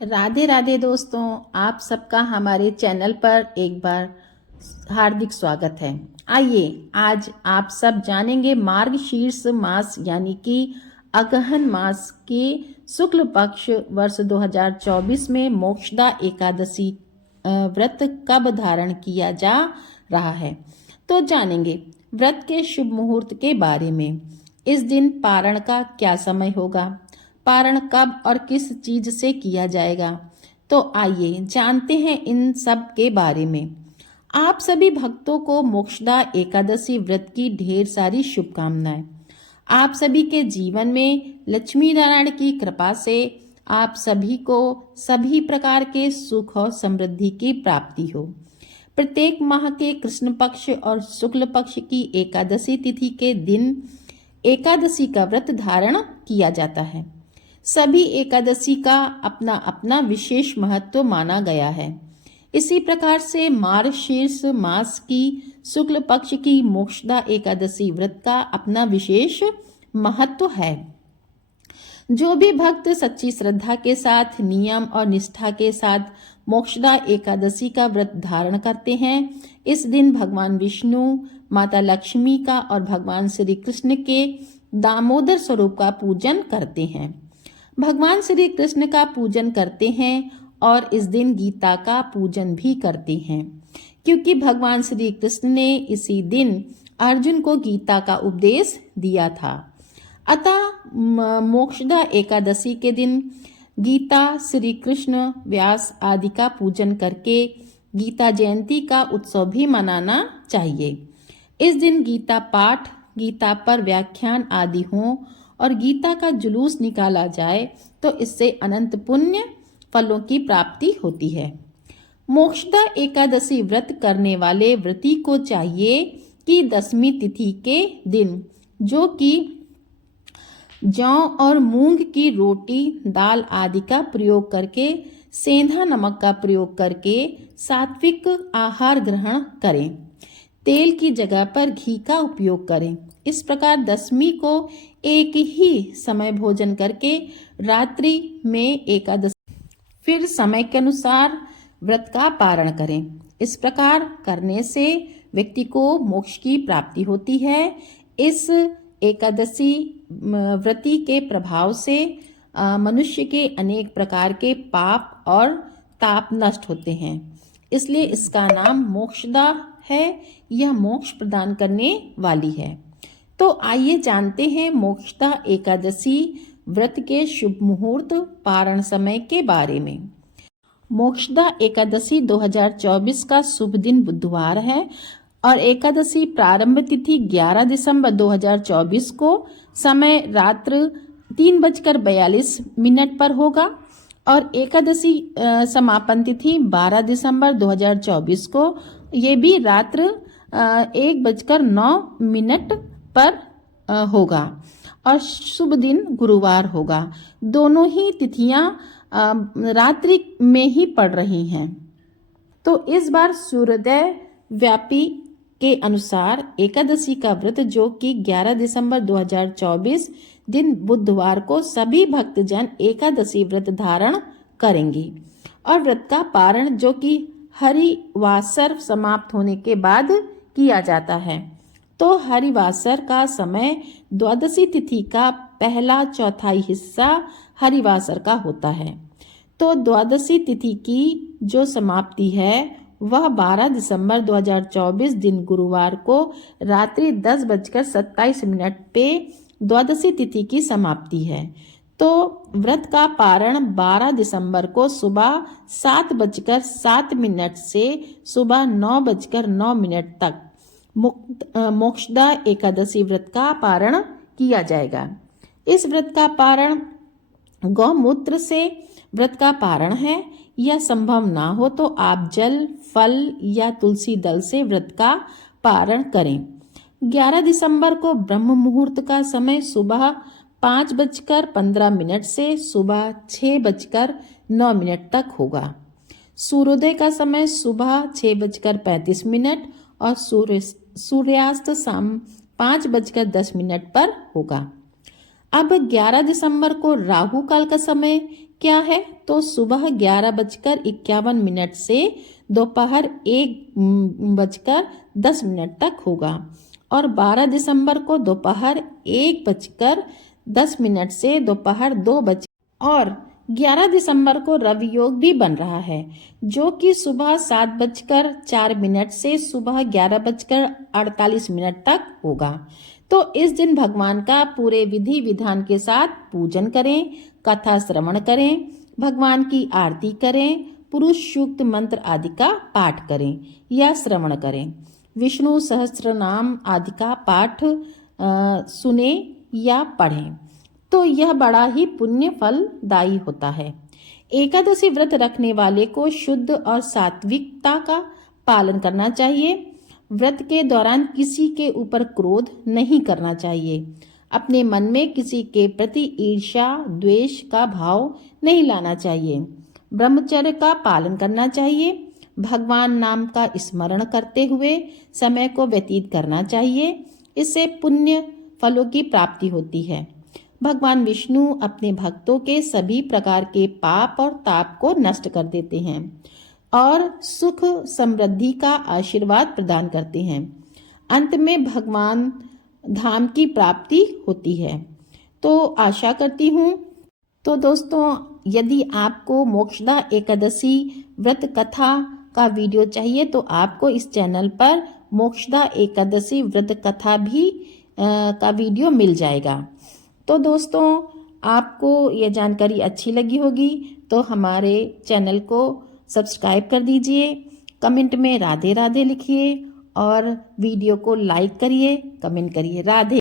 राधे राधे दोस्तों, आप सबका हमारे चैनल पर एक बार हार्दिक स्वागत है। आइए आज आप सब जानेंगे मार्गशीर्ष मास यानी कि अगहन मास के शुक्ल पक्ष वर्ष 2024 में मोक्षदा एकादशी व्रत कब धारण किया जा रहा है। तो जानेंगे व्रत के शुभ मुहूर्त के बारे में। इस दिन पारण का क्या समय होगा, पारण कब और किस चीज से किया जाएगा। तो आइए जानते हैं इन सब के बारे में। आप सभी भक्तों को मोक्षदा एकादशी व्रत की ढेर सारी शुभकामनाएं। आप सभी के जीवन में लक्ष्मी नारायण की कृपा से आप सभी को सभी प्रकार के सुख और समृद्धि की प्राप्ति हो। प्रत्येक माह के कृष्ण पक्ष और शुक्ल पक्ष की एकादशी तिथि के दिन एकादशी का व्रत धारण किया जाता है। सभी एकादशी का अपना अपना विशेष महत्व माना गया है। इसी प्रकार से मार्गशीर्ष मास की शुक्ल पक्ष की मोक्षदा एकादशी व्रत का अपना विशेष महत्व है। जो भी भक्त सच्ची श्रद्धा के साथ नियम और निष्ठा के साथ मोक्षदा एकादशी का व्रत धारण करते हैं, इस दिन भगवान विष्णु, माता लक्ष्मी का और भगवान श्री कृष्ण के दामोदर स्वरूप का पूजन करते हैं। भगवान श्री कृष्ण का पूजन करते हैं और इस दिन गीता का पूजन भी करते हैं, क्योंकि भगवान श्री कृष्ण ने इसी दिन अर्जुन को गीता का उपदेश दिया था। अतः मोक्षदा एकादशी के दिन गीता, श्री कृष्ण, व्यास आदि का पूजन करके गीता जयंती का उत्सव भी मनाना चाहिए। इस दिन गीता पाठ, गीता पर व्याख्यान आदि हों और गीता का जुलूस निकाला जाए तो इससे अनंत पुण्य फलों की प्राप्ति होती है। मोक्षदा एकादशी व्रत करने वाले व्रती को चाहिए कि 10वीं तिथि के दिन, जो कि जौ और मूंग की रोटी, दाल आदि का प्रयोग करके, सेंधा नमक का प्रयोग करके सात्विक आहार ग्रहण करें। तेल की जगह पर घी का उपयोग करें। इस प्रकार 10वीं को एक ही समय भोजन करके रात्रि में एकादशी फिर समय के अनुसार व्रत का पारण करें। इस प्रकार करने से व्यक्ति को मोक्ष की प्राप्ति होती है। इस एकादशी व्रती के प्रभाव से मनुष्य के अनेक प्रकार के पाप और ताप नष्ट होते हैं, इसलिए इसका नाम मोक्षदा है। यह मोक्ष प्रदान करने वाली है। तो आइए जानते हैं मोक्षदा एकादशी व्रत के शुभ मुहूर्त, पारण समय के बारे में। मोक्षदा एकादशी 2024 का शुभ दिन बुधवार है और एकादशी प्रारंभ तिथि 11 दिसंबर 2024 को समय रात्र 3:42 पर होगा और एकादशी समापन तिथि 12 दिसंबर 2024 को ये भी रात्र 1:09 पर होगा और शुभ दिन गुरुवार होगा। दोनों ही तिथियां रात्रि में ही पड़ रही हैं। तो इस बार सूर्योदय व्यापी के अनुसार एकादशी का व्रत, जो कि 11 दिसंबर 2024 दिन बुधवार को सभी भक्तजन एकादशी व्रत धारण करेंगे और व्रत का पारण, जो कि हरिवासर समाप्त होने के बाद किया जाता है। तो हरिवासर का समय द्वादशी तिथि का पहला चौथाई हिस्सा हरिवासर का होता है। तो द्वादशी तिथि की जो समाप्ति है वह 12 दिसंबर 2024 दिन गुरुवार को रात्रि 10:27 पे द्वादशी तिथि की समाप्ति है। तो व्रत का पारण 12 दिसंबर को सुबह 7:07 से सुबह 9:09 तक मोक्षदा एकादशी व्रत का पारण किया जाएगा। इस व्रत का पारण गौमूत्र से व्रत का पारण है। यह संभव ना हो तो आप जल, फल या तुलसी दल से व्रत का पारण करें। 11 दिसंबर को ब्रह्म मुहूर्त का समय सुबह 5:15 से सुबह 6:09 तक होगा। सूर्योदय का समय सुबह 6:35 और सूर्यास्त शाम 5:10 पर होगा। अब 11 दिसंबर को राहु काल का समय क्या है? तो सुबह 11:51 से दोपहर 1:10 तक होगा और 12 दिसंबर को दोपहर 1:10 से दोपहर 2 और 11 दिसंबर को रवि योग भी बन रहा है, जो कि सुबह 7:04 से सुबह 11:48 तक होगा। तो इस दिन भगवान का पूरे विधि विधान के साथ पूजन करें, कथा श्रवण करें, भगवान की आरती करें, पुरुष सूक्त मंत्र आदि का पाठ करें या श्रवण करें, विष्णु सहस्त्र नाम आदि का पाठ सुने या पढ़ें, तो यह बड़ा ही पुण्य फलदायी होता है। एकादशी व्रत रखने वाले को शुद्ध और सात्विकता का पालन करना चाहिए। व्रत के दौरान किसी के ऊपर क्रोध नहीं करना चाहिए। अपने मन में किसी के प्रति ईर्ष्या द्वेष का भाव नहीं लाना चाहिए। ब्रह्मचर्य का पालन करना चाहिए। भगवान नाम का स्मरण करते हुए समय को व्यतीत करना चाहिए। इससे पुण्य फलों की प्राप्ति होती है। भगवान विष्णु अपने भक्तों के सभी प्रकार के पाप और ताप को नष्ट कर देते हैं और सुख समृद्धि का आशीर्वाद प्रदान करते हैं। अंत में भगवान धाम की प्राप्ति होती है। तो आशा करती हूँ। तो दोस्तों, यदि आपको मोक्षदा एकादशी व्रत कथा का वीडियो चाहिए तो आपको इस चैनल पर मोक्षदा एकादशी व्रत कथा भी का वीडियो मिल जाएगा। तो दोस्तों, आपको ये जानकारी अच्छी लगी होगी तो हमारे चैनल को सब्सक्राइब कर दीजिए, कमेंट में राधे राधे लिखिए और वीडियो को लाइक करिए, कमेंट करिए। राधे।